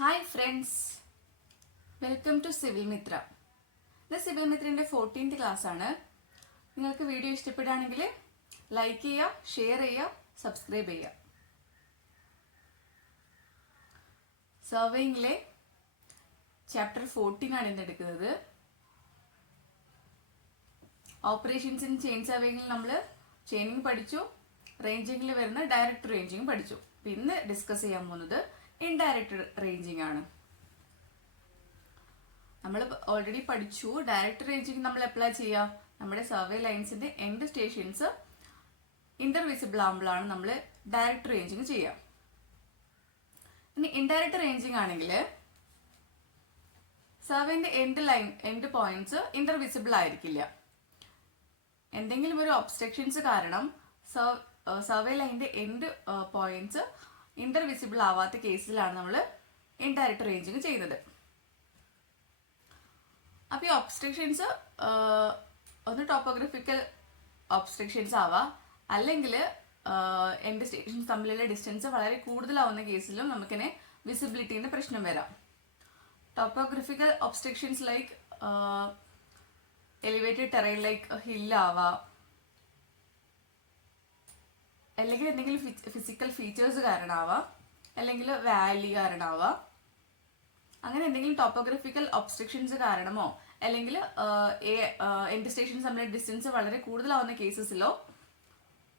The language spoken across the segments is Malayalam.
Hi friends, welcome to civil Mitra. ഇത് സിവിൽ മിത്രൻ്റെ 14th ക്ലാസ് ആണ്. നിങ്ങൾക്ക് വീഡിയോ ഇഷ്ടപ്പെടുകയാണെങ്കിൽ ലൈക്ക് ചെയ്യുക, ഷെയർ ചെയ്യുക, സബ്സ്ക്രൈബ് ചെയ്യുക. സർവേയിങ്ങിലെ ചാപ്റ്റർ 14 ആണ് ഇന്ന് എടുക്കുന്നത്. ഓപ്പറേഷൻസ് ഇൻ ചെയിൻ സർവേയിങ്ങിൽ നമ്മൾ ചെയിനിങ് പഠിച്ചു, റേഞ്ചിങ്ങിൽ വരുന്ന ഡയറക്റ്റ് റേഞ്ചിങ് പഠിച്ചു. ഇന്ന് ഡിസ്കസ് ചെയ്യാൻ പോകുന്നത് ഇൻഡയറക്റ്റ് റേഞ്ചിങ് ആണ്. നമ്മൾ ഓൾറെഡി പഠിച്ചു ഡയറക്റ്റ് റേഞ്ചിങ് നമ്മൾ അപ്ലൈ ചെയ്യാം. നമ്മുടെ സർവേ ലൈൻസിന്റെ എൻഡ് സ്റ്റേഷൻസ് ഇന്റർവിസിബിൾ ആകുമ്പോഴാണ് നമ്മൾ ഡയറക്റ്റ് റേഞ്ചിങ് ചെയ്യാം. ഇനി ഇൻഡയറക്റ്റ് റേഞ്ചിങ് ആണെങ്കിൽ സർവേന്റെ എൻഡ് പോയിന്റ്സ് ഇന്റർവിസിബിൾ ആയിരിക്കില്ല. എന്തെങ്കിലും ഒരു ഒബ്സ്ട്രക്ഷൻസ് കാരണം സർവേ ലൈനിന്റെ എൻഡ് പോയിന്റ്സ് ഇന്റർവിസിബിൾ ആവാത്ത കേസിലാണ് നമ്മൾ ഇൻഡയറക്റ്റ് റേഞ്ചിങ് ചെയ്യുന്നത്. അപ്പോൾ ഈ ഒബ്സ്ട്രക്ഷൻസ് ഒന്ന് ടോപ്പോഗ്രഫിക്കൽ ഒബ്സ്ട്രക്ഷൻസ് ആവാം, അല്ലെങ്കിൽ എൻഡ് സ്റ്റേഷൻസ് തമ്മിലുള്ള ഡിസ്റ്റൻസ് വളരെ കൂടുതലാവുന്ന കേസിലും നമുക്കിനെ വിസിബിലിറ്റിന്റെ പ്രശ്നം വരാം. Topographical obstructions like elevated terrain like ഹില്ലാവാം, അല്ലെങ്കിൽ എന്തെങ്കിലും ഫിസിക്കൽ ഫീച്ചേഴ്സ് കാരണമാവാം, അല്ലെങ്കിൽ വാലി കാരണമാവാം. അങ്ങനെ എന്തെങ്കിലും ടോപ്പോഗ്രഫിക്കൽ ഒബ്സ്ട്രക്ഷൻസ് കാരണമോ അല്ലെങ്കിൽ എൻഡ് സ്റ്റേഷൻസ് തമ്മിലുള്ള ഡിസ്റ്റൻസ് വളരെ കൂടുതലാവുന്ന കേസസിലോ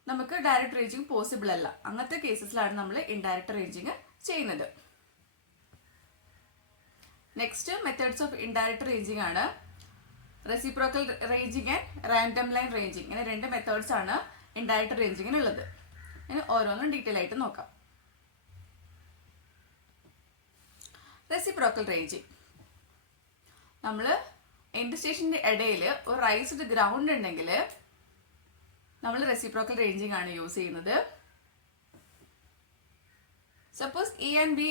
നമുക്ക് ഡയറക്റ്റ് റേഞ്ചിങ് പോസിബിൾ അല്ല. അങ്ങനത്തെ കേസസിലാണ് നമ്മൾ ഇൻഡയറക്റ്റ് റേഞ്ചിങ് ചെയ്യുന്നത്. Next methods of indirect ranging ആണ് reciprocal ranging and random line ranging. ഇങ്ങനെ രണ്ട് മെത്തേഡ്സ് ആണ് ഇൻഡയറക്റ്റ് റേഞ്ചിങ്ങിനുള്ളത്. ഇനി ഓരോന്നും ഡീറ്റെയിൽ ആയിട്ട് നോക്കാം. റെസിപ്രോക്കൽ റേഞ്ചിങ്, നമ്മൾ എൻഡ് സ്റ്റേഷന്റെ ഇടയിൽ ഒരു റൈസ്ഡ് ഗ്രൗണ്ട് ഉണ്ടെങ്കിൽ നമ്മൾ റെസിപ്രോക്കൽ റേഞ്ചിങ് ആണ് യൂസ് ചെയ്യുന്നത്. സപ്പോസ് എ ആൻഡ് ബി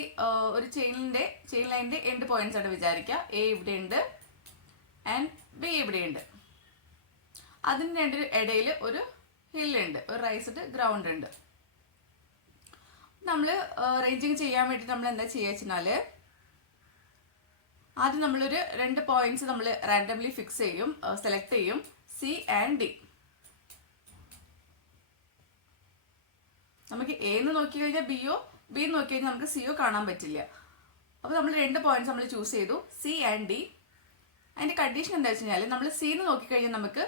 ഒരു ചെയിൻ ലൈനിന്റെ എൻഡ് പോയിന്റ്സ് ആണ് വിചാരിക്കുക. എ ഇവിടെ ഉണ്ട് ആൻഡ് ബി ഇവിടെ ഉണ്ട്. അതിന് രണ്ട് ഇടയിൽ ഒരു ഹില്ലുണ്ട്, ഒരു റൈസ്ഡ് ഗ്രൗണ്ട് ഉണ്ട്. നമ്മൾ റേഞ്ചിങ് ചെയ്യാൻ വേണ്ടി നമ്മൾ എന്താ ചെയ്യുക വെച്ചാൽ ആദ്യം നമ്മളൊരു രണ്ട് പോയിന്റ്സ് നമ്മൾ റാൻഡംലി ഫിക്സ് ചെയ്യും, സെലക്ട് ചെയ്യും, സി ആൻഡ് ഡി. നമുക്ക് എ എന്ന് നോക്കി കഴിഞ്ഞാൽ ബിയോ, ബി എന്ന് നോക്കി കഴിഞ്ഞാൽ നമുക്ക് സിയോ കാണാൻ പറ്റില്ല. അപ്പോൾ നമ്മൾ രണ്ട് പോയിന്റ്സ് നമ്മൾ ചൂസ് ചെയ്തു, സി ആൻഡ് ഡി. അതിന്റെ കണ്ടീഷൻ എന്താ വെച്ച് കഴിഞ്ഞാൽ നമ്മൾ സി എന്ന് നോക്കിക്കഴിഞ്ഞാൽ നമുക്ക്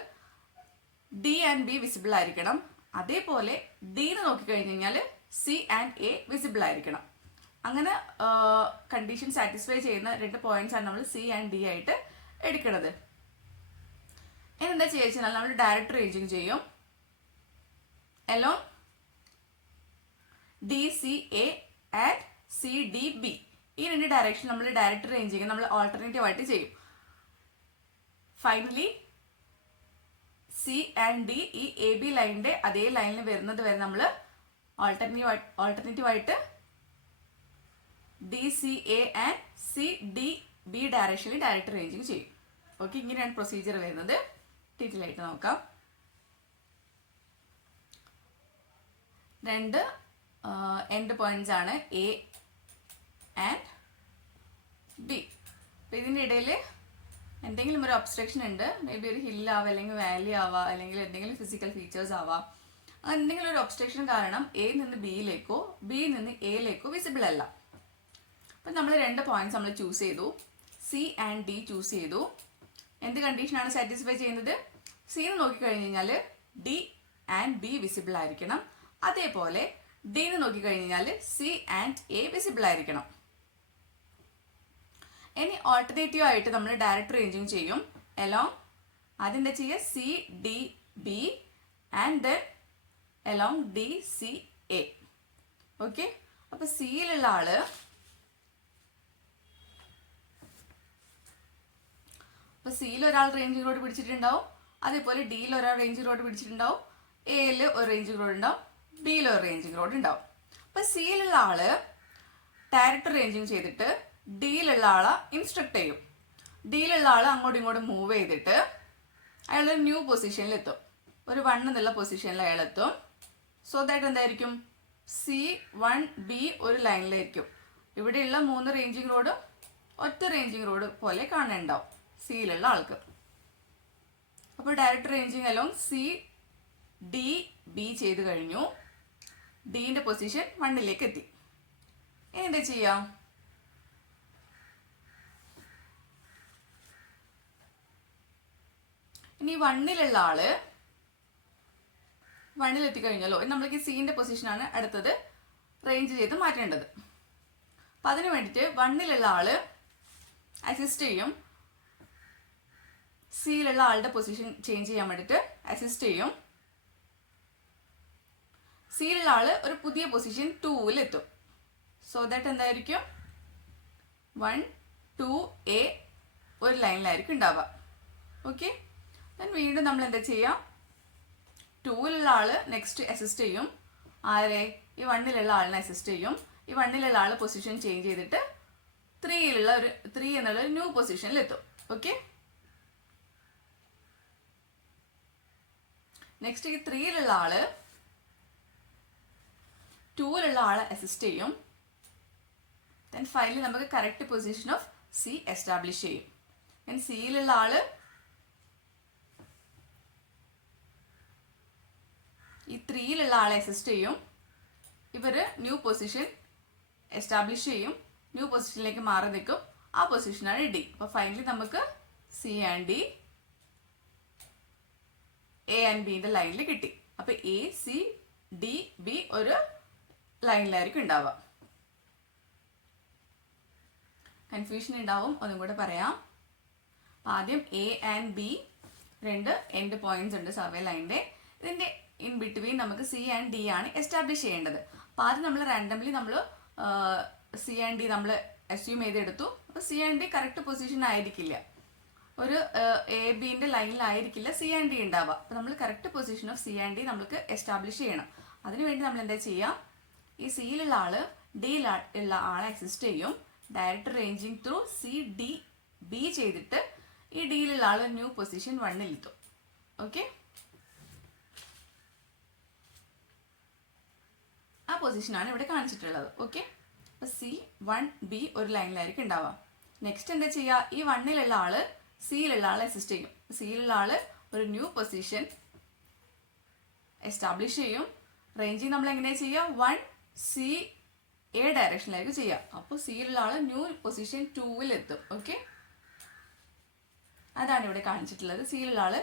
ഡി ആൻഡ് ബി വിസിബിൾ ആയിരിക്കണം. അതേപോലെ ഡി എന്ന് നോക്കിക്കഴിഞ്ഞ് കഴിഞ്ഞാൽ സി ആൻഡ് എ വിസിബിൾ ആയിരിക്കണം. അങ്ങനെ കണ്ടീഷൻ സാറ്റിസ്ഫൈ ചെയ്യുന്ന രണ്ട് പോയിന്റ്സ് ആണ് നമ്മൾ സി ആൻഡ് ഡി ആയിട്ട് എടുക്കുന്നത്. എന്താ ചെയ്യുക, നമ്മൾ ഡയറക്റ്റ് റേഞ്ചിങ് ചെയ്യും. Along D C A and C D B, ഈ രണ്ട് ഡയറക്ഷൻ നമ്മൾ ഡയറക്റ്റ് റേഞ്ചിങ് നമ്മൾ ഓൾട്ടർനേറ്റീവ് ആയിട്ട് ചെയ്യും. ഫൈനലി സി ആൻഡ് ഡി ഈ എ ബി ലൈനിന്റെ അതേ ലൈനിൽ വരുന്നത് വരെ നമ്മൾ ഓൾട്ടർനേറ്റീവ് ആയിട്ട് D C A and C D B ഡയറക്ഷനിൽ ഡയറക്റ്റ് റേഞ്ചിങ് ചെയ്യും. ഓക്കെ, ഇങ്ങനെയാണ് പ്രൊസീജിയർ വരുന്നത്. ഡീറ്റെയിൽ ആയിട്ട് നോക്കാം. രണ്ട് എൻഡ് പോയിന്റ്സ് ആണ് എ ആൻഡ് ബി. അപ്പം ഇതിൻ്റെ ഇടയിൽ എന്തെങ്കിലും ഒരു ഒബ്സ്ട്രക്ഷൻ ഉണ്ട്, മേ ബി ഒരു ഹില്ലാവാം, അല്ലെങ്കിൽ വാലി ആവാം, അല്ലെങ്കിൽ എന്തെങ്കിലും ഫിസിക്കൽ ഫീച്ചേഴ്സ് ആവാം. അങ്ങനെ എന്തെങ്കിലും ഒരു ഒബ്സ്ട്രക്ഷൻ കാരണം എ നിന്ന് ബിയിലേക്കോ ബിയിൽ നിന്ന് എയിലേക്കോ വിസിബിൾ അല്ല. അപ്പം നമ്മൾ രണ്ട് പോയിന്റ്സ് നമ്മൾ ചൂസ് ചെയ്തു, സി ആൻഡ് ഡി ചൂസ് ചെയ്തു. എന്ത് കണ്ടീഷനാണ് സാറ്റിസ്ഫൈ ചെയ്യുന്നത്? സി എന്ന് നോക്കിക്കഴിഞ്ഞ് കഴിഞ്ഞാൽ ഡി ആൻഡ് ബി വിസിബിൾ ആയിരിക്കണം. അതേപോലെ ഡി എന്ന് നോക്കിക്കഴിഞ്ഞ് കഴിഞ്ഞാൽ സി ആൻഡ് എ വിസിബിൾ ആയിരിക്കണം. ഇനി ഓൾട്ടർനേറ്റീവ് ആയിട്ട് നമ്മൾ ഡയറക്റ്റ് റേഞ്ചിങ് ചെയ്യും. അലോങ് ആദ്യം എന്താ ചെയ്യുക, C D B and then along D C A. Okay, അപ്പൊ സിയിലുള്ള ആള് അപ്പൊ സിയിൽ ഒരാൾ റേഞ്ചിങ് റോഡ് പിടിച്ചിട്ടുണ്ടാവും, അതേപോലെ ഡിയിൽ ഒരാൾ റേഞ്ചിങ് റോഡ് പിടിച്ചിട്ടുണ്ടാവും, എയിൽ ഒരു റേഞ്ചിങ് റോഡ് ഉണ്ടാവും, ബിയിൽ ഒരു റേഞ്ചിങ് റോഡ് ഉണ്ടാവും. അപ്പൊ സിയിലുള്ള ആള് ഡയറക്റ്റ് റേഞ്ചിങ് ചെയ്തിട്ട് ഡിയിലുള്ള ആളെ ഇൻസ്ട്രക്ട് ചെയ്യും. ഡിയിലുള്ള ആൾ അങ്ങോട്ടും ഇങ്ങോട്ടും മൂവ് ചെയ്തിട്ട് അയാളൊരു ന്യൂ പൊസിഷനിൽ എത്തും, ഒരു 1 എന്നുള്ള പൊസിഷനിൽ അയാൾ എത്തും. സോ ദാറ്റ് എന്തായിരിക്കും, C1B ഒരു ലൈനിലായിരിക്കും. ഇവിടെയുള്ള 3 റേഞ്ചിങ് റോഡും ഒറ്റ റേഞ്ചിങ് റോഡ് പോലെ കാണുന്നുണ്ടാവും സിയിലുള്ള ആൾക്ക്. അപ്പോൾ direct ranging along C D B ചെയ്ത് കഴിഞ്ഞു. ഡിന്റെ പൊസിഷൻ 1ലേക്ക് എത്തി. ഇനി എന്താ ചെയ്യാം? ഇനി 1ലുള്ള ആള് 1ൽ എത്തിക്കഴിഞ്ഞല്ലോ. നമ്മൾക്ക് സിന്റെ പൊസിഷനാണ് അടുത്തത് റേഞ്ച് ചെയ്ത് മാറ്റേണ്ടത്. അപ്പം അതിന് വേണ്ടിയിട്ട് 1ലുള്ള ആള് അസിസ്റ്റ് ചെയ്യും. സിയിലുള്ള ആളുടെ പൊസിഷൻ ചേഞ്ച് ചെയ്യാൻ വേണ്ടിയിട്ട് അസിസ്റ്റ് ചെയ്യും. സിയിലുള്ള ആള് ഒരു പുതിയ പൊസിഷൻ 2ൽ എത്തും. സോ ദാറ്റ് എന്തായിരിക്കും 1 2 A ഒരു ലൈനിലായിരിക്കും ഉണ്ടാവുക. ഓക്കെ, വീണ്ടും നമ്മൾ എന്താ ചെയ്യാം? 2ലുള്ള ആള് നെക്സ്റ്റ് അസിസ്റ്റ് ചെയ്യും. ആരെ? ഈ 1ലുള്ള ആളിനെ അസിസ്റ്റ് ചെയ്യും. ഈ 1ലുള്ള ആള് പൊസിഷൻ ചേഞ്ച് ചെയ്തിട്ട് 3 എന്നുള്ള ഒരു ന്യൂ പൊസിഷനിൽ എത്തും. ഓക്കെ, നെക്സ്റ്റ് ഈ 3ലുള്ള ആള് 2ലുള്ള ആളെ അസിസ്റ്റ് ചെയ്യും. ദെൻ ഫൈനലി നമുക്ക് correct position of C establish ചെയ്യും. ദെൻ സിയിലുള്ള ആള് ഈ 3ലുള്ള ആളെ അസിസ്റ്റ് ചെയ്യും. ഇവര് ന്യൂ പൊസിഷൻ എസ്റ്റാബ്ലിഷ് ചെയ്യും. ന്യൂ പൊസിഷനിലേക്ക് മാറി നിൽക്കും. ആ പൊസിഷനാണ് ഡി. അപ്പോൾ ഫൈനലി നമുക്ക് C and D A and ബിന്റെ ലൈനിൽ കിട്ടി. അപ്പൊ എ സി ഡി ബി ഒരു ലൈനിലായിരിക്കും ഉണ്ടാവുക. കൺഫ്യൂഷൻ ഉണ്ടാവും, ഒന്നും കൂടെ പറയാം. ആദ്യം A and B 2 end points ഉണ്ട് സർവേ ലൈനിന്റെ. ഇതിന്റെ ഇൻ ബിറ്റ്വീൻ നമുക്ക് സി ആൻഡ് ഡി ആണ് എസ്റ്റാബ്ലിഷ് ചെയ്യേണ്ടത്. അപ്പോൾ ആദ്യം നമ്മൾ റാൻഡംലി നമ്മൾ സി ആൻഡ് ഡി നമ്മൾ അസ്യൂം ചെയ്തെടുത്തു. അപ്പോൾ C and D correct position ആയിരിക്കില്ല, ഒരു എ ബിന്റെ ലൈനിലായിരിക്കില്ല സി ആൻഡ് ഡി ഉണ്ടാവുക. അപ്പോൾ നമ്മൾ correct position of C and D നമുക്ക് എസ്റ്റാബ്ലിഷ് ചെയ്യണം. അതിനുവേണ്ടി നമ്മൾ എന്താ ചെയ്യുക? ഈ സിയിലുള്ള ആള് ഡിയിലുള്ള ആളെ അസിസ്റ്റ് ചെയ്യും. Direct ranging through C D B ചെയ്തിട്ട് ഈ ഡിയിലുള്ള ആള് ന്യൂ പൊസിഷൻ 1ൽ എത്തും. ഓക്കെ, ആ പൊസിഷനാണ് ഇവിടെ കാണിച്ചിട്ടുള്ളത്. ഓക്കെ, അപ്പൊ സി 1B ഒരു ലൈനിലായിരിക്കും ഉണ്ടാവുക. നെക്സ്റ്റ് എന്താ ചെയ്യുക? ഈ 1ലുള്ള ആള് സിയിലുള്ള ആളെ അസിസ്റ്റ് ചെയ്യും. സിയിലുള്ള ആള് ഒരു ന്യൂ പൊസിഷൻ എസ്റ്റാബ്ലിഷ് ചെയ്യും. റേഞ്ചിങ് നമ്മൾ എങ്ങനെയാ ചെയ്യുക? 1C A ഡയറക്ഷനിലായിരിക്കും ചെയ്യുക. അപ്പോൾ സിയിലുള്ള ആള് ന്യൂ പൊസിഷൻ 2ൽ എത്തും. ഓക്കെ, അതാണ് ഇവിടെ കാണിച്ചിട്ടുള്ളത്. സിയിലുള്ള ആള്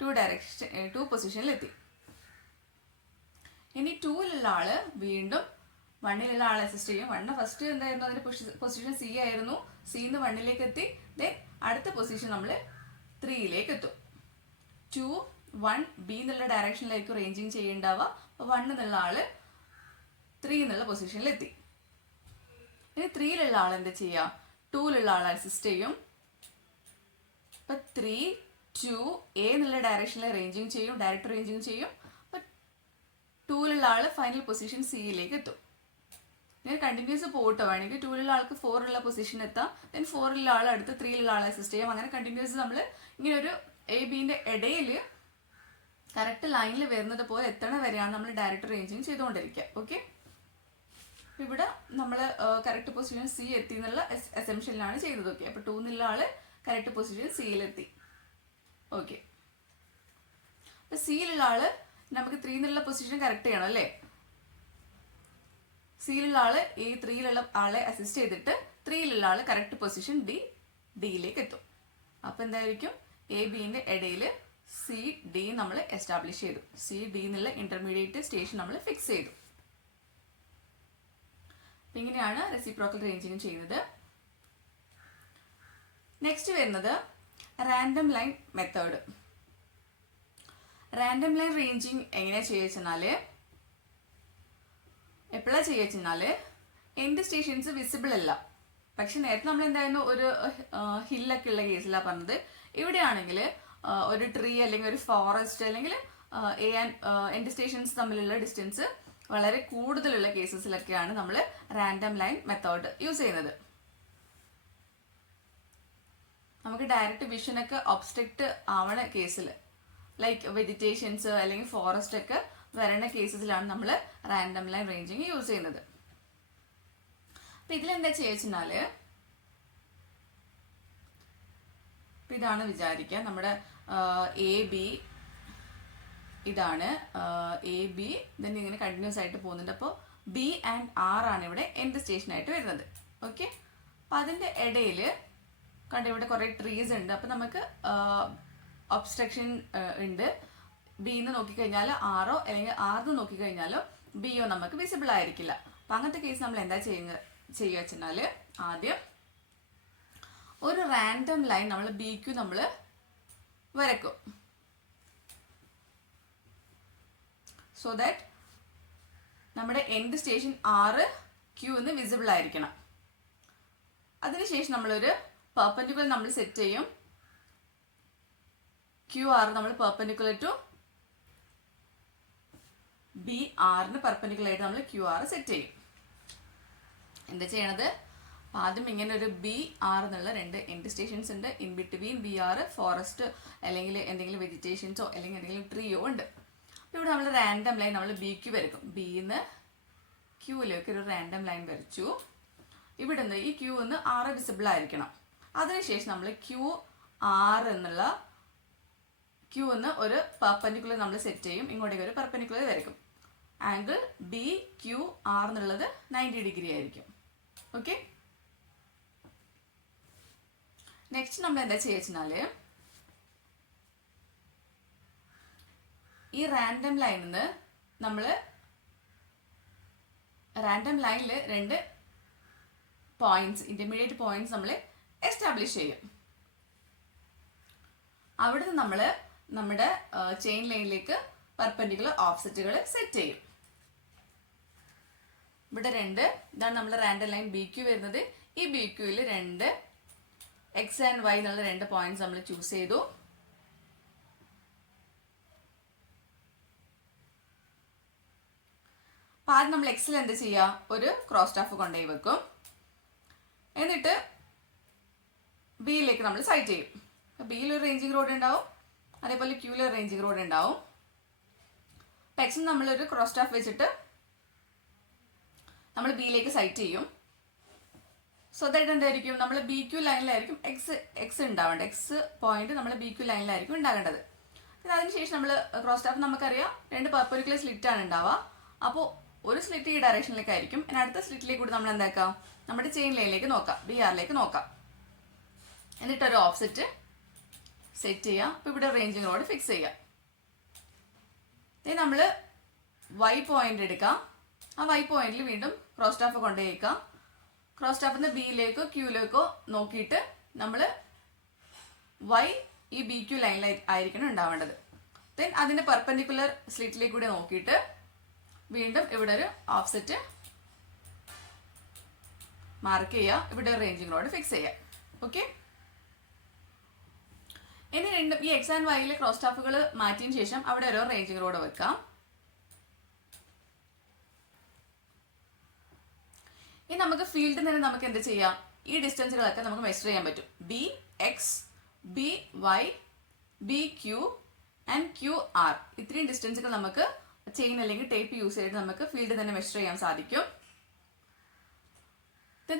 2 പൊസിഷനിൽ എത്തി. ഇനി 2ലുള്ള ആള് വീണ്ടും 1ലുള്ള ആളെ അസിസ്റ്റ് ചെയ്യും. 1 ഫസ്റ്റ് എന്തായിരുന്നു? അതിന്റെ പൊസിഷൻ സി ആയിരുന്നു. സിന്ന് 1ലേക്ക് എത്തി. ദെൻ അടുത്ത പൊസിഷൻ നമ്മൾ 3ലേക്ക് എത്തും. 2 1B എന്നുള്ള ഡയറക്ഷനിലായിരിക്കും റേഞ്ചിങ് ചെയ്യേണ്ടാവുക. അപ്പോൾ 1 എന്നുള്ള ആള് 3 എന്നുള്ള പൊസിഷനിൽ എത്തി. ഇനി 3ലുള്ള ആൾ എന്താ ചെയ്യുക? 2ലുള്ള ആളെ അസിസ്റ്റ് ചെയ്യും. അപ്പൊ 3 2 A എന്നുള്ള ഡയറക്ഷനിൽ റേഞ്ചിങ് ചെയ്യും, ഡയറക്റ്റ് റേഞ്ചിങ് ചെയ്യും. അപ്പൊ 2ലുള്ള ആള് ഫൈനൽ പൊസിഷൻ സിയിലേക്ക് എത്തും. ഇങ്ങനെ കണ്ടിന്യൂസ് പോട്ടോ. വേണമെങ്കിൽ 2ലുള്ള ആൾക്ക് 4ലുള്ള പൊസിഷൻ എത്താം. ദെൻ 4ലുള്ള ആൾ അടുത്ത് 3ലുള്ള ആളെ അസിസ്റ്റ് ചെയ്യാം. അങ്ങനെ കണ്ടിന്യൂസ് നമ്മൾ ഇങ്ങനെ ഒരു എ ബിന്റെ ഇടയിൽ കറക്റ്റ് ലൈനിൽ വരുന്നത് പോലെ എത്തണ വരെയാണ് നമ്മൾ ഡയറക്റ്റ് റേഞ്ചിങ് ചെയ്തുകൊണ്ടിരിക്കുക. ഓക്കെ, ഇവിടെ നമ്മൾ കറക്റ്റ് പൊസിഷൻ സി എത്തി എന്നുള്ള അസംഷനിലാണ് ചെയ്തത്. ഓക്കെ, അപ്പൊ 2 എന്നുള്ള ആള് കറക്റ്റ് പൊസിഷൻ സിയിലെത്തി. ഓക്കെ, അപ്പൊ സിയിലുള്ള ആള് നമുക്ക് 3 എന്നുള്ള പൊസിഷൻ കറക്റ്റ് ചെയ്യണം അല്ലേ? സിയിലുള്ള ആള് ഈ 3ലുള്ള ആളെ അസിസ്റ്റ് ചെയ്തിട്ട് 3ലുള്ള ആള് കറക്റ്റ് പൊസിഷൻ ഡിയിലേക്ക് എത്തും. അപ്പൊ എന്തായിരിക്കും? എ ബിന്റെ ഇടയിൽ സി ഡി നമ്മൾ എസ്റ്റാബ്ലിഷ് ചെയ്തു. സി ഡി എന്നുള്ള ഇന്റർമീഡിയറ്റ് സ്റ്റേഷൻ നമ്മൾ ഫിക്സ് ചെയ്തു. ഇങ്ങനെയാണ് റെസിപ്രോക്കൽ റേഞ്ചിങ് ചെയ്യുന്നത്. നെക്സ്റ്റ് വരുന്നത് random line method. Random line ranging എങ്ങനെയാ ചെയ്യുക? എപ്പോഴാണ് ചെയ്യുക? എൻഡ് സ്റ്റേഷൻസ് വിസിബിൾ അല്ല. പക്ഷെ നേരത്തെ നമ്മൾ എന്തായിരുന്നു ഒരു ഹില്ലൊക്കെ ഉള്ള കേസിലാണ് പറഞ്ഞത്. ഇവിടെയാണെങ്കിൽ ഒരു ട്രീ അല്ലെങ്കിൽ ഒരു ഫോറസ്റ്റ് അല്ലെങ്കിൽ എൻഡ് സ്റ്റേഷൻസ് തമ്മിലുള്ള ഡിസ്റ്റൻസ് വളരെ കൂടുതലുള്ള കേസസിലൊക്കെയാണ് നമ്മൾ റാൻഡം ലൈൻ മെത്തേഡ് യൂസ് ചെയ്യുന്നത്. നമുക്ക് ഡയറക്റ്റ് വിഷനൊക്കെ ഒബ്സ്ട്രക്റ്റ് ആവണ കേസിൽ ലൈക്ക് വെജിറ്റേഷൻസ് അല്ലെങ്കിൽ ഫോറസ്റ്റ് ഒക്കെ വരണ കേസസിലാണ് നമ്മൾ റാൻഡം ലൈൻ റേഞ്ചിങ് യൂസ് ചെയ്യുന്നത്. അപ്പം ഇതിലെന്താ ചെയ്യുവെച്ചാൽ ഇതാണ് വിചാരിക്കുക, നമ്മുടെ എ ബി ഇതാണ് എ ബി then ഇങ്ങനെ കണ്ടിന്യൂസ് ആയിട്ട് പോകുന്നുണ്ട്. അപ്പോൾ ബി ആൻഡ് ആർ ആണ് ഇവിടെ എൻഡ് സ്റ്റേഷനായിട്ട് വരുന്നത്. ഓക്കെ, അപ്പം അതിൻ്റെ ഇടയിൽ കണ്ട ഇവിടെ കുറേ ട്രീസ് ഉണ്ട്. അപ്പം നമുക്ക് ഒബ്സ്ട്രക്ഷൻ ഉണ്ട്. ബിന്ന് നോക്കിക്കഴിഞ്ഞാൽ ആറോ അല്ലെങ്കിൽ ആറിന്ന് നോക്കിക്കഴിഞ്ഞാലോ ബിയോ നമുക്ക് വിസിബിൾ ആയിരിക്കില്ല. അപ്പം അങ്ങനത്തെ കേസ് നമ്മൾ എന്താ ചെയ്യുക വെച്ചാൽ ആദ്യം ഒരു റാൻഡം ലൈൻ നമ്മൾ ബി ക്യു നമ്മൾ വരക്കും. സോ ദാറ്റ് നമ്മുടെ എൻഡ് സ്റ്റേഷൻ ആറ് ക്യൂ എന്ന് വിസിബിൾ ആയിരിക്കണം. അതിനുശേഷം നമ്മളൊരു പെർപെൻഡിക്കുലർ നമ്മൾ സെറ്റ് ചെയ്യും. ക്യൂ ആർ നമ്മൾ പെർപെൻഡിക്കുലർ ടു ബി ആറിന് പെർപെൻഡിക്കുലർ ആയിട്ട് നമ്മൾ ക്യൂ ആർ സെറ്റ് ചെയ്യും. എന്താ ചെയ്യണത്? ആദ്യം ഇങ്ങനെ ഒരു ബി ആർ എന്നുള്ള രണ്ട് എൻഡ് സ്റ്റേഷൻസ് ഉണ്ട്. In between B R forest അല്ലെങ്കിൽ എന്തെങ്കിലും വെജിറ്റേഷൻസോ അല്ലെങ്കിൽ എന്തെങ്കിലും ട്രീയോ ഉണ്ട്. ഇവിടെ നമ്മൾ റാൻഡം ലൈൻ നമ്മൾ ബി ക്യൂ വരക്കും. ബിന്ന് ക്യൂവിലേക്ക് ഒരു റാൻഡം ലൈൻ വരച്ചു. ഇവിടെ നിന്ന് ഈ ക്യൂ എന്ന് ആറ് വിസിബിൾ ആയിരിക്കണം. അതിനുശേഷം നമ്മൾ ക്യൂ ആർ എന്നുള്ള ക്യൂ എന്ന് ഒരു പെർപെൻഡിക്കുലർ നമ്മൾ സെറ്റ് ചെയ്യും. ഇങ്ങോട്ടേക്ക് ഒരു പെർപെൻഡിക്കുലർ വരക്കും. ആംഗിൾ ബി ക്യൂ ആർ എന്നുള്ളത് 90 ഡിഗ്രി ആയിരിക്കും. ഓക്കെ, നെക്സ്റ്റ് നമ്മൾ എന്താ ചെയ്യുവെച്ചാൽ ഈ റാൻഡം ലൈനിൽ നിന്ന് നമ്മൾ റാൻഡം ലൈനിൽ രണ്ട് പോയിന്റ്സ് ഇന്റർമീഡിയറ്റ് പോയിന്റ്സ് നമ്മൾ എസ്റ്റാബ്ലിഷ് ചെയ്യും. അവിടുന്ന് നമ്മൾ നമ്മുടെ ചെയിൻ ലൈനിലേക്ക് പെർപെൻഡിക്കുലർ ഓഫ്സെറ്റുകൾ സെറ്റ് ചെയ്യും. ഇവിടെ ഇതാണ് നമ്മുടെ റാൻഡം ലൈൻ ബി ക്യൂ വരുന്നത്. ഈ ബി ക്യൂവിൽ രണ്ട് എക്സ് ആൻഡ് വൈ എന്നുള്ള രണ്ട് പോയിന്റ്സ് നമ്മൾ ചൂസ് ചെയ്തു. ആദ്യം നമ്മൾ എക്സിൽ എന്ത് ചെയ്യുക? ഒരു ക്രോസ് സ്റ്റാഫ് കൊണ്ടുപോയി വെക്കും. എന്നിട്ട് ബിയിലേക്ക് നമ്മൾ സൈറ്റ് ചെയ്യും. ബിയിൽ ഒരു റേഞ്ചിങ് റോഡ് ഉണ്ടാവും, അതേപോലെ ക്യൂവിൽ ഒരു റേഞ്ചിങ് റോഡ് ഉണ്ടാവും. എക്സിൽ നമ്മളൊരു ക്രോസ് സ്റ്റാഫ് വെച്ചിട്ട് നമ്മൾ ബിയിലേക്ക് സൈറ്റ് ചെയ്യും. സോ ദാറ്റ് എന്തായിരിക്കും? നമ്മൾ ബി ക്യൂ ലൈനിലായിരിക്കും എക്സ് ഉണ്ടാവേണ്ടത്. എക്സ് പോയിന്റ് നമ്മൾ ബി ക്യൂ ലൈനിലായിരിക്കും ഉണ്ടാകേണ്ടത്. അതിനുശേഷം നമ്മൾ ക്രോസ് സ്റ്റാഫ് നമുക്കറിയാം രണ്ട് പെർപെൻഡിക്കുലർ സ്ലിറ്റ് ആണ് ഉണ്ടാവുക. അപ്പോൾ ഒരു സ്ലിറ്റ് ഈ ഡയറക്ഷനിലേക്കായിരിക്കും. ഇനി അടുത്ത സ്ലിറ്റിലേക്ക് കൂടി നമ്മൾ എന്താക്കാം? നമ്മുടെ ചെയിൻ ലൈനിലേക്ക് നോക്കാം, ബി ആറിലേക്ക് നോക്കാം. എന്നിട്ടൊരു ഓഫ്സെറ്റ് സെറ്റ് ചെയ്യാം. അപ്പോൾ ഇവിടെ റേഞ്ചിങ് റോഡ് ഫിക്സ് ചെയ്യാം. നമ്മൾ വൈ പോയിന്റ് എടുക്കാം. ആ വൈ പോയിന്റിൽ വീണ്ടും ക്രോസ് സ്റ്റാഫ് കൊണ്ടുപോയേക്കാം. ക്രോസ് സ്റ്റാഫിൽ നിന്ന് ബിയിലേക്കോ ക്യൂയിലേക്കോ നോക്കിയിട്ട് നമ്മൾ വൈ ഈ ബി ക്യൂ ലൈനിലായിരിക്കണം ഉണ്ടാവേണ്ടത്. ദെൻ അതിൻ്റെ പെർപെൻഡിക്കുലർ സ്ലിറ്റിലേക്ക് കൂടി നോക്കിയിട്ട് വീണ്ടും ഇവിടെ ഒരു ഓഫ്സെറ്റ് മാർക്ക് ചെയ്യുക. ഇവിടെ ഒരു റേഞ്ചിങ് റോഡ് ഫിക്സ് ചെയ്യുക. ഓക്കെ, ഇനി രണ്ടും ഈ എക്സ് ആൻഡ് വൈയിലെ ക്രോസ് സ്റ്റാഫുകൾ മാറ്റിയതിന് ശേഷം അവിടെ ഓരോ റേഞ്ചിങ് റോഡ് വെക്കാം. ഇനി നമുക്ക് ഫീൽഡിൽ നിന്ന് നമുക്ക് എന്ത് ചെയ്യാം? ഈ ഡിസ്റ്റൻസുകളൊക്കെ നമുക്ക് മെഷർ ചെയ്യാൻ പറ്റും. B X, B Y, B Q and Q R. ഇത്രയും ഡിസ്റ്റൻസുകൾ നമുക്ക് ചെയിൻ അല്ലെങ്കിൽ ടേപ്പ് യൂസ് ചെയ്തിട്ട് നമുക്ക് ഫീൽഡ് തന്നെ മെഷർ ചെയ്യാൻ സാധിക്കും.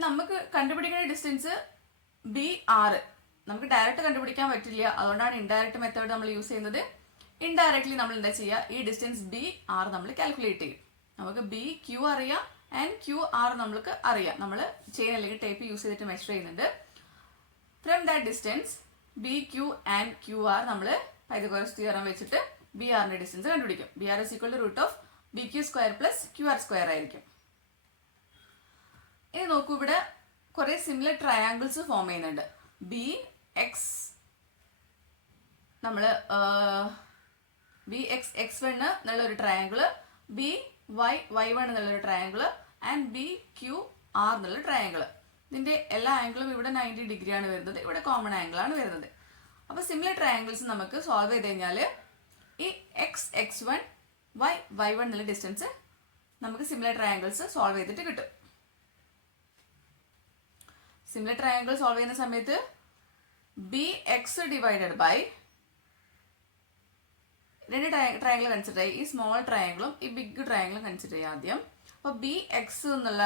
നമുക്ക് കണ്ടുപിടിക്കുന്ന ഡിസ്റ്റൻസ് ബി ആർ നമുക്ക് ഡയറക്റ്റ് കണ്ടുപിടിക്കാൻ പറ്റില്ല. അതുകൊണ്ടാണ് ഇൻഡയറക്റ്റ് മെത്തേഡ് നമ്മൾ യൂസ് ചെയ്യുന്നത്. ഇൻഡയറക്ട്ലി നമ്മൾ എന്താ ചെയ്യുക? ഈ ഡിസ്റ്റൻസ് ബി ആർ നമ്മൾ കാൽക്കുലേറ്റ് ചെയ്യും. നമുക്ക് ബി ക്യൂ അറിയാം ആൻഡ് ക്യൂ ആർ നമ്മൾക്ക് അറിയാം. നമ്മൾ ചെയിൻ അല്ലെങ്കിൽ ടേപ്പ് യൂസ് ചെയ്തിട്ട് മെഷർ ചെയ്യുന്നുണ്ട്. From that distance B Q and Q R നമ്മൾ പൈതഗോറസ് തിയറം വെച്ചിട്ട് ബി ആറിന്റെ ഡിസ്റ്റൻസ് കണ്ടുപിടിക്കും. B R is equal to root of B Q square plus Q R square ആയിരിക്കും. ഇനി നോക്കൂ, ഇവിടെ കുറെ സിമിലർ ട്രയാങ്കിൾസ് ഫോം ചെയ്യുന്നുണ്ട്. ബി എക്സ് നമ്മൾ ബി എക്സ് എക്സ് വൺ എന്നുള്ള ഒരു triangle, B Y Y one എന്നുള്ളൊരു triangle and B Q R എന്നുള്ള ട്രയാങ്കിള്. ഇതിന്റെ എല്ലാ ആംഗിളും ഇവിടെ 90 ഡിഗ്രിയാണ് വരുന്നത്. ഇവിടെ കോമൺ ആംഗിൾ ആണ് വരുന്നത്. അപ്പോൾ സിമിലർ ട്രയാങ്കിൾസ് നമുക്ക് സോൾവ് ചെയ്ത് കഴിഞ്ഞാൽ ഈ X X one Y Y one എന്നുള്ള ഡിസ്റ്റൻസ് നമുക്ക് സിമിലർ ട്രയാങ്കിൾസ് സോൾവ് ചെയ്തിട്ട് കിട്ടും. സിമിലർ ട്രയാങ്കിൾ സോൾവ് ചെയ്യുന്ന സമയത്ത് ബി എക്സ് ഡിവൈഡഡ് ബൈ രണ്ട് ട്രയാങ്കിൾ കൺസിഡർ ചെയ്യുക. ഈ സ്മോൾ ട്രയാങ്കിളും ഈ ബിഗ് ട്രയാങ്കിളും കൺസിഡർ ചെയ്യുക ആദ്യം. അപ്പോൾ ബി എക്സ് എന്നുള്ള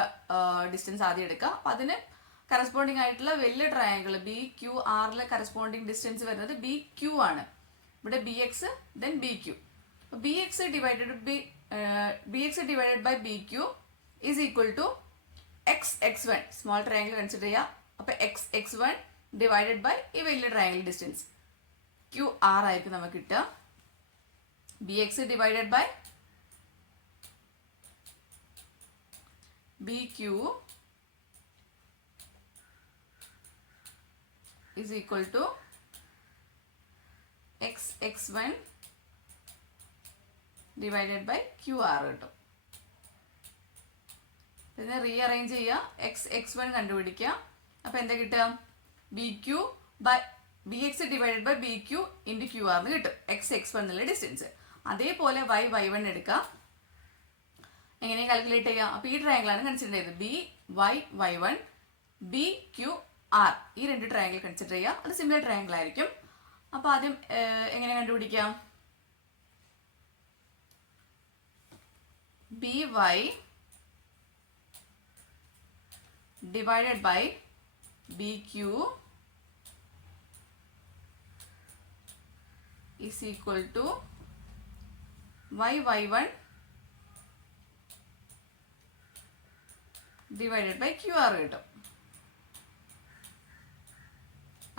ഡിസ്റ്റൻസ് ആദ്യം എടുക്കുക. അപ്പം അതിന് കറസ്പോണ്ടിങ് ആയിട്ടുള്ള വലിയ ട്രയാങ്കിൾ ബി ക്യു ആറിലെ കറസ്പോണ്ടിങ് ഡിസ്റ്റൻസ് വരുന്നത് ബി ക്യു ആണ്. ഇവിടെ B X then B Q. അപ്പോൾ B X divided by B Q is equal to X X one. Small triangle consider ചെയ്യുക. അപ്പോൾ X X one divided by ഈ വലിയ ട്രയാങ്കിൾ ഡിസ്റ്റൻസ് ക്യു ആർ ആയിരിക്കും നമുക്ക് കിട്ടുക. B X divided by B Q is equal to x1 divided by qr കിട്ടും. ഇതിനെ റീഅറേഞ്ച് ചെയ്യുക. x1 കണ്ടുപിടിക്കുക. അപ്പോൾ എന്താ കിട്ടുക? bx divided by bq into Q R എന്ന് കിട്ടും. x1 എന്നുള്ള ഡിസ്റ്റൻസ്. അതേപോലെ y1 എടുക്കുക. എങ്ങനെയാണ് കാൽക്കുലേറ്റ് ചെയ്യുക? അപ്പോൾ ഈ ട്രയാങ്കിളാണ് കൺസിഡർ ചെയ്തത്. y1 bq ആർ ഈ രണ്ട് ട്രയാങ്കിൾ കൺസിഡർ ചെയ്യുക. അത് സിമിലർ ട്രയാങ്കിൾ ആയിരിക്കും. അപ്പോൾ ആദ്യം എങ്ങനെ കണ്ടുപിടിക്കാം? by divided by bq is equal to y1 divided by qr കിട്ടും.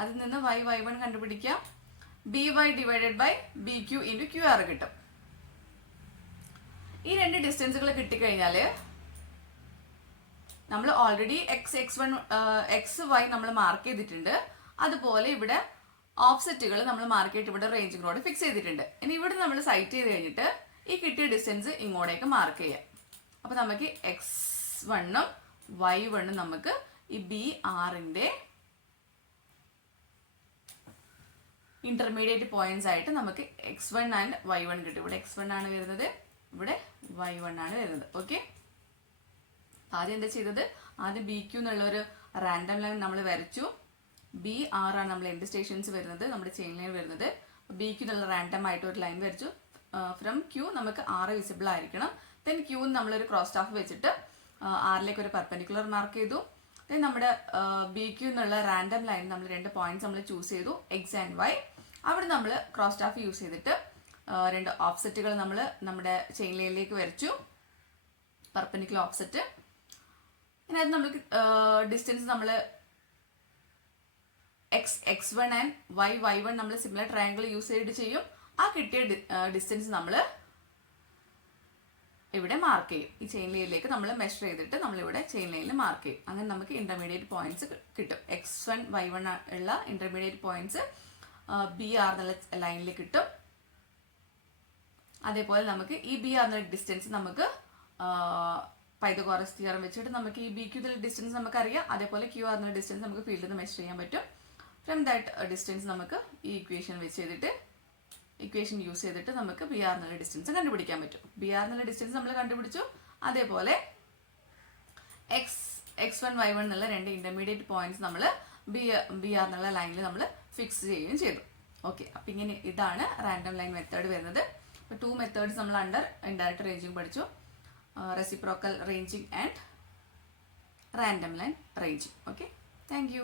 അതിൽ നിന്ന് y1 കണ്ടുപിടിക്കാം. by divided by bq into Q R കിട്ടും. ഈ രണ്ട് ഡിസ്റ്റൻസുകൾ കിട്ടിക്കഴിഞ്ഞാൽ നമ്മൾ ഓൾറെഡി എക്സ് വൈ നമ്മൾ മാർക്ക് ചെയ്തിട്ടുണ്ട്. അതുപോലെ ഇവിടെ ഓഫ്സെറ്റുകൾ നമ്മൾ മാർക്ക് ചെയ്തിട്ട് ഇവിടെ റേഞ്ചിങ് റോഡ് ഫിക്സ് ചെയ്തിട്ടുണ്ട്. ഇനി ഇവിടെ നമ്മൾ സൈറ്റ് ചെയ്ത് കഴിഞ്ഞിട്ട് ഈ കിട്ടിയ ഡിസ്റ്റൻസ് ഇങ്ങോട്ടേക്ക് മാർക്ക് ചെയ്യാം. അപ്പോൾ നമുക്ക് x1 ഉം y1 നമുക്ക് ഈ BRന്റെ ഇന്റർമീഡിയറ്റ് പോയിന്റ്സ് ആയിട്ട് നമുക്ക് x1 ആൻഡ് y1 കിട്ടും. ഇവിടെ x1 ആണ് വരുന്നത്, ഇവിടെ y1 ആണ് വരുന്നത്. ഓക്കെ, ആദ്യം എന്താ ചെയ്തത്? ആദ്യം BQ എന്നുള്ള ഒരു റാൻഡം ലൈൻ നമ്മൾ വരച്ചു. BR ആണ് നമ്മൾ എൻഡ് സ്റ്റേഷൻസ് വരുന്നത്, നമ്മുടെ ചെയിൻ ലൈൻ വരുന്നത്. BQ എന്നുള്ള റാൻഡം ആയിട്ട് ഒരു ലൈൻ വരച്ചു. ഫ്രം Q നമുക്ക് R വിസിബിൾ ആയിരിക്കണം. ദെൻ Q നമ്മളൊരു ക്രോസ് സ്റ്റാഫ് വെച്ചിട്ട് ആറിലേക്ക് ഒരു പെർപെൻഡിക്കുലർ മാർക്ക് ചെയ്തു. ദെൻ നമ്മുടെ BQ എന്നുള്ള റാൻഡം ലൈൻ നമ്മൾ രണ്ട് പോയിന്റ്സ് നമ്മൾ ചൂസ് ചെയ്തു, എക്സ് ആൻഡ് വൈ. അവിടെ നമ്മൾ ക്രോസ് സ്റ്റാഫ് യൂസ് ചെയ്തിട്ട് രണ്ട് ഓഫ്സെറ്റുകൾ നമ്മൾ നമ്മുടെ ചെയിൻ ലൈനിലേക്ക് വരച്ചു, പെർപെൻഡിക്കുലർ ഓഫ്സെറ്റ്. ഇതിനകത്ത് നമുക്ക് ഡിസ്റ്റൻസ് നമ്മൾ x1 ആൻഡ് y1 നമ്മൾ സിമിലർ ട്രയാങ്കിൾ യൂസ് ചെയ്തിട്ട് ചെയ്യും. ആ കിട്ടിയ ഡിസ്റ്റൻസ് നമ്മൾ ഇവിടെ മാർക്ക് ചെയ്യും. ഈ ചെയിൻ ലൈനിലേക്ക് നമ്മൾ മെഷർ ചെയ്തിട്ട് നമ്മളിവിടെ ചെയിൻ ലൈനിൽ മാർക്ക് ചെയ്യും. അങ്ങനെ നമുക്ക് ഇന്റർമീഡിയറ്റ് പോയിന്റ്സ് കിട്ടും. x1 y1 ഉള്ള ഇന്റർമീഡിയറ്റ് പോയിന്റ്സ് BR എന്നുള്ള ലൈനിൽ കിട്ടും. അതേപോലെ നമുക്ക് ഈ BR എന്നുള്ള ഡിസ്റ്റൻസ് നമുക്ക് പൈതഗോറസ് തിയറം വെച്ചിട്ട് നമുക്ക് ഈ BQ എന്നുള്ള ഡിസ്റ്റൻസ് നമുക്കറിയാം. അതേപോലെ QR എന്നുള്ള ഡിസ്റ്റൻസ് നമുക്ക് ഫീൽഡിൽ നിന്ന് മെഷർ ചെയ്യാൻ പറ്റും. ഫ്രം ദാറ്റ് ഡിസ്റ്റൻസ് നമുക്ക് ഈ ഇക്വേഷൻ വെച്ച് ചെയ്തിട്ട് ഇക്വേഷൻ യൂസ് ചെയ്തിട്ട് നമുക്ക് BR എന്നുള്ള ഡിസ്റ്റൻസ് കണ്ടുപിടിക്കാൻ പറ്റും. BR എന്നുള്ള ഡിസ്റ്റൻസ് നമ്മൾ കണ്ടുപിടിച്ചു. അതേപോലെ x1 y1 എന്നുള്ള രണ്ട് ഇന്റർമീഡിയറ്റ് പോയിന്റ്സ് നമ്മൾ BR എന്നുള്ള ലൈനിൽ നമ്മൾ ഫിക്സ് ചെയ്യുകയും ചെയ്തു. ഓക്കെ, അപ്പം ഇങ്ങനെ ഇതാണ് റാൻഡം ലൈൻ മെത്തേഡ് വരുന്നത്. അപ്പോൾ 2 മെത്തേഡ്സ് നമ്മൾ അണ്ടർ ഇൻഡയറക്റ്റ് റേഞ്ചിങ് പഠിച്ചു, reciprocal ranging and random line ranging. Okay, thank you.